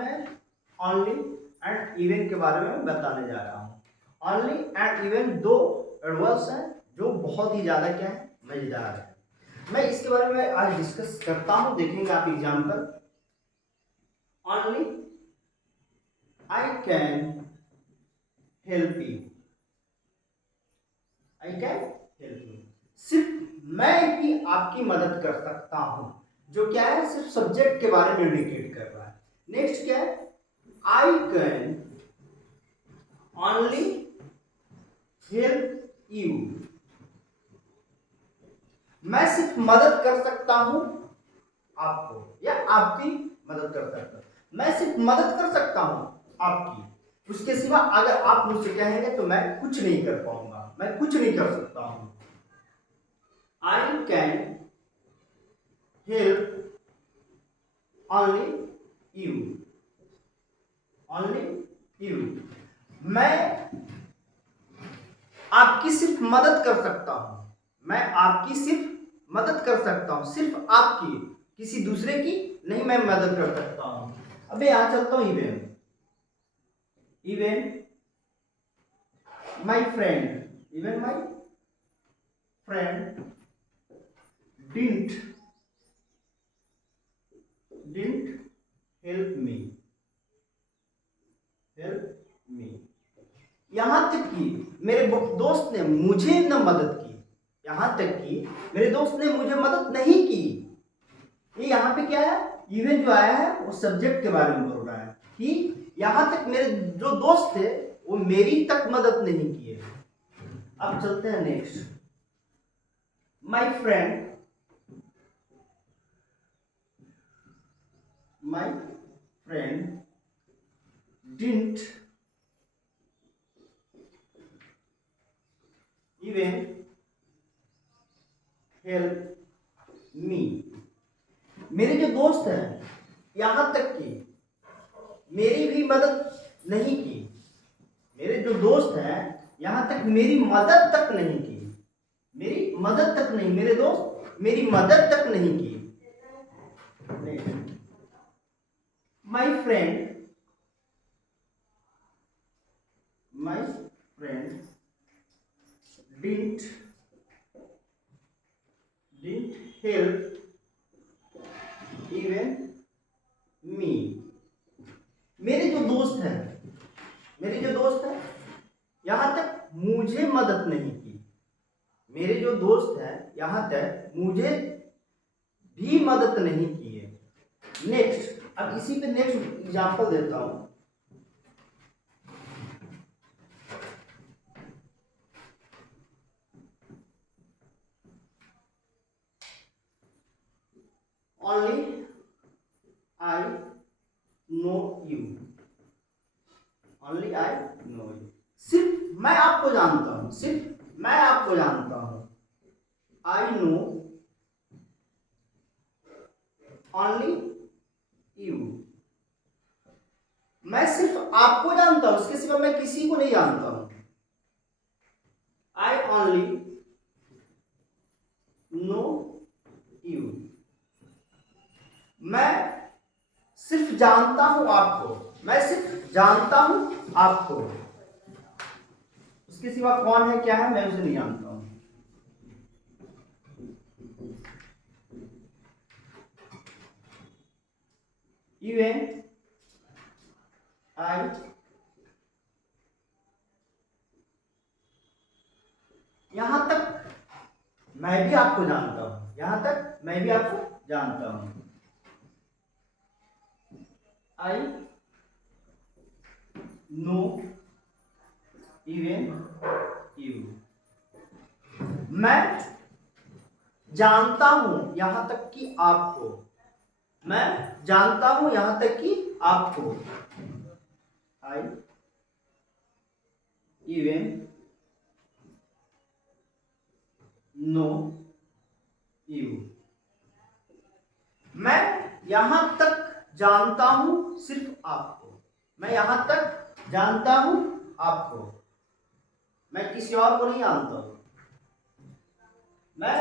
मैं only and even के बारे में बताने जा रहा हूँ। Only and even though adverbs हैं जो बहुत ही ज़्यादा क्या है, मज़ेदार है। मैं इसके बारे में आज डिस्कस करता हूँ, देखेंगे आप example. Only I can help you, I can help you, सिर्फ मैं ही आपकी मदद कर सकता हूं, जो क्या है, सिर्फ सब्जेक्ट के बारे में इंडिकेट कर रहा है। नेक्स्ट क्या है, I can only help you, मैं सिर्फ मदद कर सकता हूं आपको या आपकी मदद कर सकता हूं, मैं सिर्फ मदद कर सकता हूं आपकी, उसके सिवा अगर आप मुझसे कहेंगे तो मैं कुछ नहीं कर पाऊंगा, मैं कुछ नहीं कर सकता हूं। I can help only you, only you, मैं आपकी सिर्फ मदद कर सकता हूं, मैं आपकी सिर्फ मदद कर सकता हूं, सिर्फ आपकी, किसी दूसरे की नहीं मैं मदद कर सकता हूं। अबे यहां चलता हूं, even my friend, even my friend didn't help me, यहां तक कि मेरे दोस्त ने मुझे न मदद की, यहां तक कि मेरे दोस्त ने मुझे मदद नहीं की। ये यहां पे क्या है, इवन जो आया है वो सब्जेक्ट के बारे में बोल रहा है कि यहां तक मेरे जो दोस्त थे वो मेरी तक मदद नहीं किए। अब चलते हैं next, my friend didn't even help me, मेरे जो दोस्त हैं यहां तक कि मेरी भी मदद नहीं की, मेरे जो दोस्त हैं यहां तक मेरी मदद तक नहीं की, मेरी मदद तक नहीं, मेरे दोस्त मेरी मदद तक नहीं की। My friend didn't help even me, मेरे जो दोस्त हैं यहां तक मुझे मदद नहीं की, मेरे जो दोस्त हैं यहां तक मुझे भी मदद नहीं की है। नेक्स्ट, अब इसी पे नेक्स्ट एग्जांपल देता हूं। Only I know you, only I know you, सिर्फ मैं आपको जानता हूं, सिर्फ मैं आपको जानता हूं। आई नो ओनली यू, मैं सिर्फ आपको जानता हूं, इसके सिवा मैं किसी को नहीं जानता हूं। आई ओनली नो यू, मैं सिर्फ जानता हूं आपको, मैं सिर्फ जानता हूं आपको, उसके सिवा कौन है क्या है मैं उसे नहीं जानता हूं। इवन आई यहां तक मैं भी आपको जानता हूं, यहां तक मैं भी आपको जानता हूं। आई नो इवन यू, मैं जानता हूं यहां तक कि आपको, मैं जानता हूं यहां तक कि आपको। आई इवन नो यू, मैं यहां तक जानता हूं सिर्फ आपको, मैं यहां तक जानता हूं आपको, मैं किसी और को नहीं जानता हूं। मैं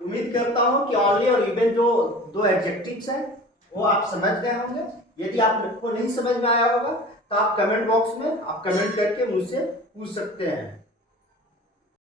उम्मीद करता हूं कि ओनली और इवन जो दो एडजेक्टिव्स हैं वो आप समझ गए होंगे। यदि आपको नहीं समझ में आया होगा तो आप कमेंट बॉक्स में आप कमेंट करके मुझसे पूछ सकते हैं।